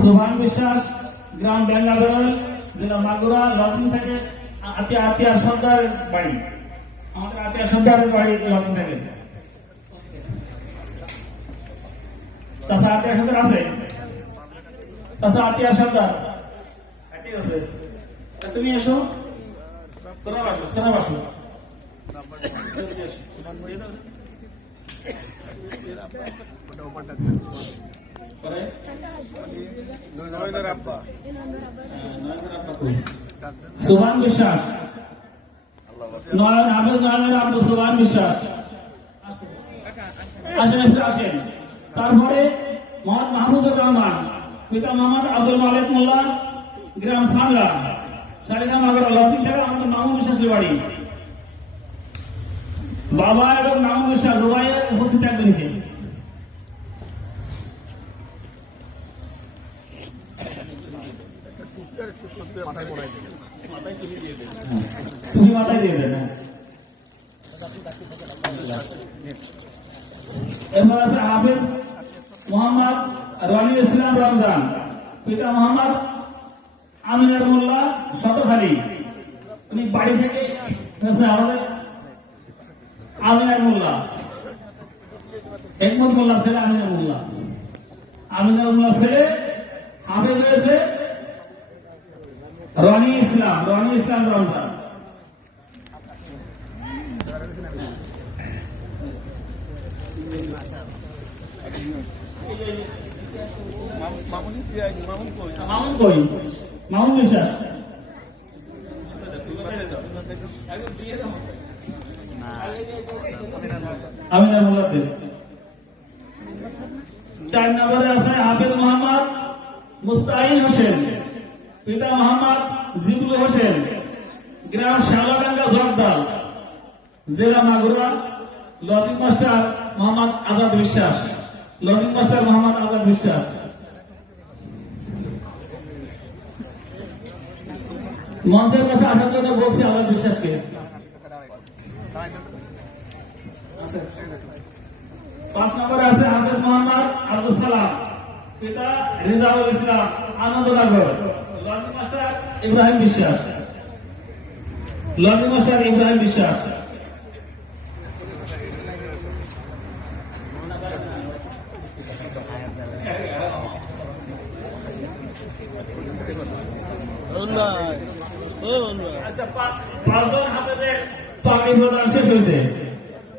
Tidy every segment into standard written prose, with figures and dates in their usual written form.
সোহান বিশ্বাস, গ্রাম বেঙ্গালুরু, জেলা মাগুরা, লখিম থেকে আতিয়ার সর্দার বাড়ি। আমাদের আতিয়ার সর্দারের বাড়ি লখিম থেকে। চাচা আতিয়ার সর্দার আছে? চাচা আতিয়ার সর্দার ঠিক আছে, তুমি এসো। সোনা বাসু, সোনা বাসু সোহান বিশ্বাস, নয়ন হাফেজ, নয়নের আব্দু সোহান বিশ্বাস আসেন, একটু আসেন। তারপরে মোহাম্মদ মাহফুজুর রহমান, পিতা মোহাম্মদ আব্দুল মালিক মোল্লা, গ্রাম সাংলা, শালিদা নগর, লতিন থেকে আমাদের মামুন বিশ্বাসের বাড়ি। বাবা এবং মামুন বিশ্বাস রুবাইয়ের উপস্থিত থাকবেন। তুমি মাথায় দিয়ে দেন। এরপর আছে হাফেজ মোহাম্মদ রনি ইসলাম রমজান, পিতা মোহাম্মদ আমিনার মোল্লা শতখালী। উনি বাড়ি থেকে আমাদের আমিনার মোল্লা, হেকমত মোল্লা ছেলে আমিনার মোল্লা। আমিনার মোল্লা ছেলে হাফেজ হয়েছে রনি ইসলাম, রনি ইসলাম রমজান। মামুন কই? মামুন বিশ্বাস আমিনার মোল্লা দেব। 4 নম্বরে আছে হাফেজ মোহাম্মদ মুস্তাহিন হোসেন, পিতা মোহাম্মদ জিবুল হোসেন, গ্রাম শাহলাডাঙ্গা জগদাল, জেলা মাগুরা, লজিক মাস্টার মোহাম্মদ আজাদ বিশ্বাস, লজিক মাস্টার মোহাম্মদ আজাদ বিশ্বাস। মঞ্চের কাছে আসার জন্য বলছি আজাদ বিশ্বাসকে। 5 নম্বরে আছে হাফেজ মোহাম্মদ আব্দুল সালাম, পিতা রিজাউল ইসলাম, আনন্দনগর, লজিক মাস্টার ইব্রাহিম বিশ্বাস, লজিক মাস্টার ইব্রাহিম বিশ্বাস। আচ্ছা, 5 জন হাফেজের পাগড়ি প্রদান শেষ হয়েছে।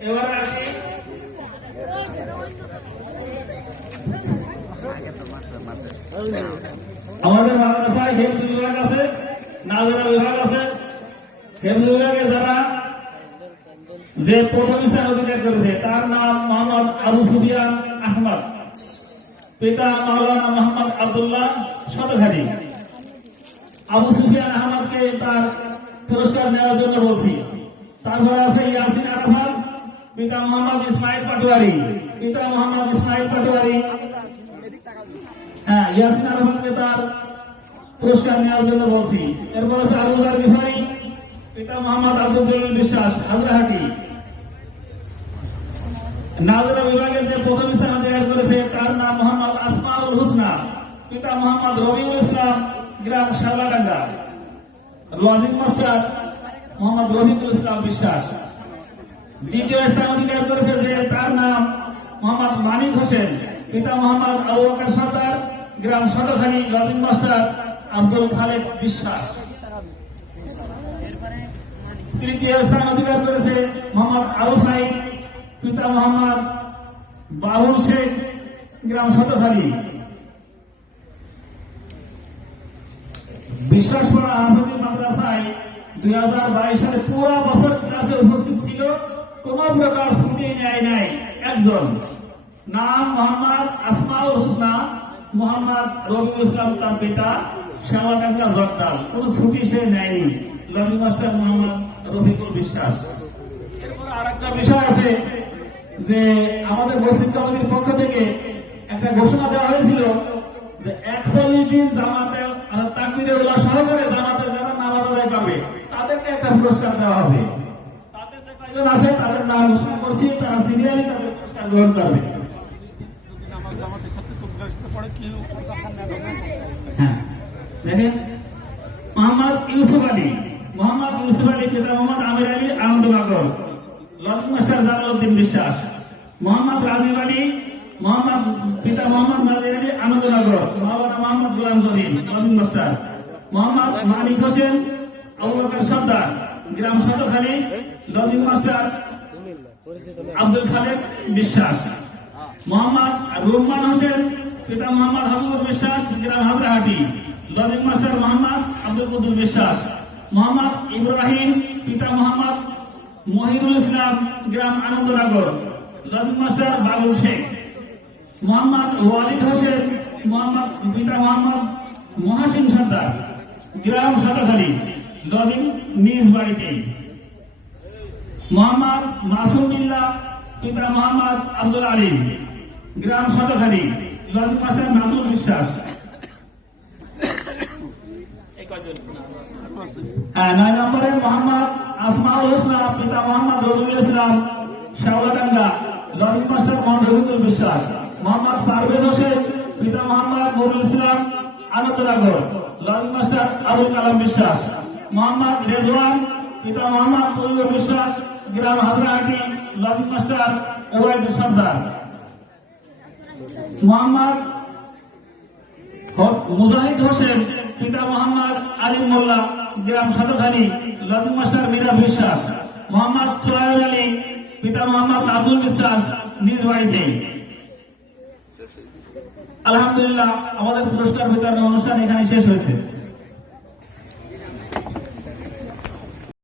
এবার আসি আমাদের মাদ্রাসায় হেফজ বিভাগ আছে, নাজরা বিভাগ আছে। হেফজ বিভাগে যারা যে প্রথম স্থান অধিকার করেছে তার নাম মোহাম্মদ আবু সুফিয়ান আহমদ, পিতা মাওলানা মোহাম্মদ আব্দুল্লাহ শতখালী। আবু সুফিয়ান আহমদকে তার পুরস্কার নেওয়ার জন্য বলছি। তারপর আছে ইয়াসিন আরাফাত, পিতা মোহাম্মদ ইসমাইল পাটোয়ারি, পিতা মোহাম্মদ ইসমাইল পাটোয়ারি। হ্যাঁ, ইয়াসিন আরাফাতকে তার পুরস্কার নেওয়ার জন্য বলছি। এরপর আছে আবু জার গিফারি, পিতা মোহাম্মদ আব্দুল জলিল বিশ্বাস, হাজরাহাটি। নাজরা বিভাগে যে প্রথম স্থান অধিকার করেছে তার নাম মোহাম্মদ আসমাউল হুসনা, পিতা মোহাম্মদ রবিউল ইসলাম, গ্রাম শাহলাডাঙ্গা, লজিক মাস্টার মোহাম্মদ রফিকুল ইসলাম বিশ্বাস। দ্বিতীয় স্থান অধিকার করেছে যে তার নাম মোহাম্মদ মানিক হোসেন, পিতা মোহাম্মদ আবু বকর সর্দার, গ্রাম শতখালী, লজিক মাস্টার আব্দুল খালেক বিশ্বাস। তৃতীয় স্থান অধিকার করেছে মোহাম্মদ আবু সাইদ, পিতা মোহাম্মদ বাবুল শেখ, গ্রাম শতখালী। বিশ্বাসপাড়া হাফেজি মাদ্রাসায় 2022 সালে পুরো বছর ক্লাসে উপস্থিত ছিল, কোন প্রকার ছুটি নেয় নাই একজন। নাম মোহাম্মদ আসমাউল হুসনা, মোহাম্মদ রবিউল ইসলাম তার পিতা, শ্যামাডাঙ্গা জগদাল। কোন ছুটি সে নেয়নি। লজিক মাস্টার মোহাম্মদ রফিকুল বিশ্বাস। এরপর আরেকটা বিষয় আছে যে আমাদের মসজিদ কমিটির পক্ষ থেকে একটা ঘোষণা দেওয়া হয়েছিল যে 41 দিন জামাতে তাকবীরে উলা সহকারে জামাতে যারা নামাজ আদায় করবে তাদেরকে একটা পুরস্কার দেওয়া হবে। তাদের যে কয়জন আছে তাদের নাম ঘোষণা করছি, তারা সিরিয়ালি তাদের পুরস্কার গ্রহণ করবে। হ্যাঁ দেখেন, মোহাম্মদ ইউসুফ আলী, মোহাম্মদ ইউসুফ আলী পিতা মোহাম্মদ আমির আলী আনন্দনগর, লজিক মাস্টার জালালউদ্দিন বিশ্বাস। মোহাম্মদ রাজীব আলী, মোহাম্মদ পিতা মোহাম্মদ নাজির আলী আনন্দনগর, মাওলানা মোহাম্মদ গোলাম জলিল লজিক মাস্টার। মোহাম্মদ মানিক হোসেন আবু বকর সর্দার, গ্রাম শতখালী, লজিক মাস্টার আব্দুল খালেক বিশ্বাস। মোহাম্মদ রুম্মান হোসেন পিতা মোহাম্মদ হাবিবুর বিশ্বাস, গ্রাম হাজরাহাটি, লজিক মাস্টার মোহাম্মদ আব্দুল কুদ্দুস বিশ্বাস। মোহাম্মদ ইব্রাহিম পিতা মোহাম্মদ মহিরুল ইসলাম, গ্রাম আনন্দনগর, লজিক মাস্টার বাবুল শেখ। মোহাম্মদ ওয়ালিদ হোসেন মোহাম্মদ পিতা মোহাম্মদ মহাসিন সর্দার, গ্রাম শতখালী, লজিক নিজ বাড়িতে। মোহাম্মদ মাসুম বিল্লাহ পিতা মোহাম্মদ আব্দুল আলিম, গ্রাম শতখালী, লজিক মাস্টার নাজুল বিশ্বাস। হ্যাঁ, 9 নম্বরে মোহাম্মদ আসমাউল হোসনা পিতা মোহাম্মদ রবিউল ইসলাম, শাওলাডাঙ্গা, লজিক মাস্টার মোহাম্মদ রবিউল বিশ্বাস। মোহাম্মদ পারভেজ হোসেন পিতা মোহাম্মদ নুরুল ইসলাম, আনন্দনগর, লজিক মাস্টার আবুল কালাম বিশ্বাস। মোহাম্মদ রেজওয়ান পিতা মোহাম্মদ তৈয়ব বিশ্বাস, গ্রাম হাজরাহাটি, লজিক মাস্টার ওবায়দ সর্দার। মোহাম্মদ মুজাহিদ হোসেন পিতা মোহাম্মদ আলিম মোল্লা, গ্রাম শতখালী, লজিক মাস্টার মিরাজ বিশ্বাস। মোহাম্মদ সোহেল আলী পিতা মোহাম্মদ আব্দুল বিশ্বাস, নিজ বাড়িতে। আলহামদুলিল্লাহ, আমাদের পুরস্কার বিতরণ অনুষ্ঠান এখানে শেষ হয়েছে।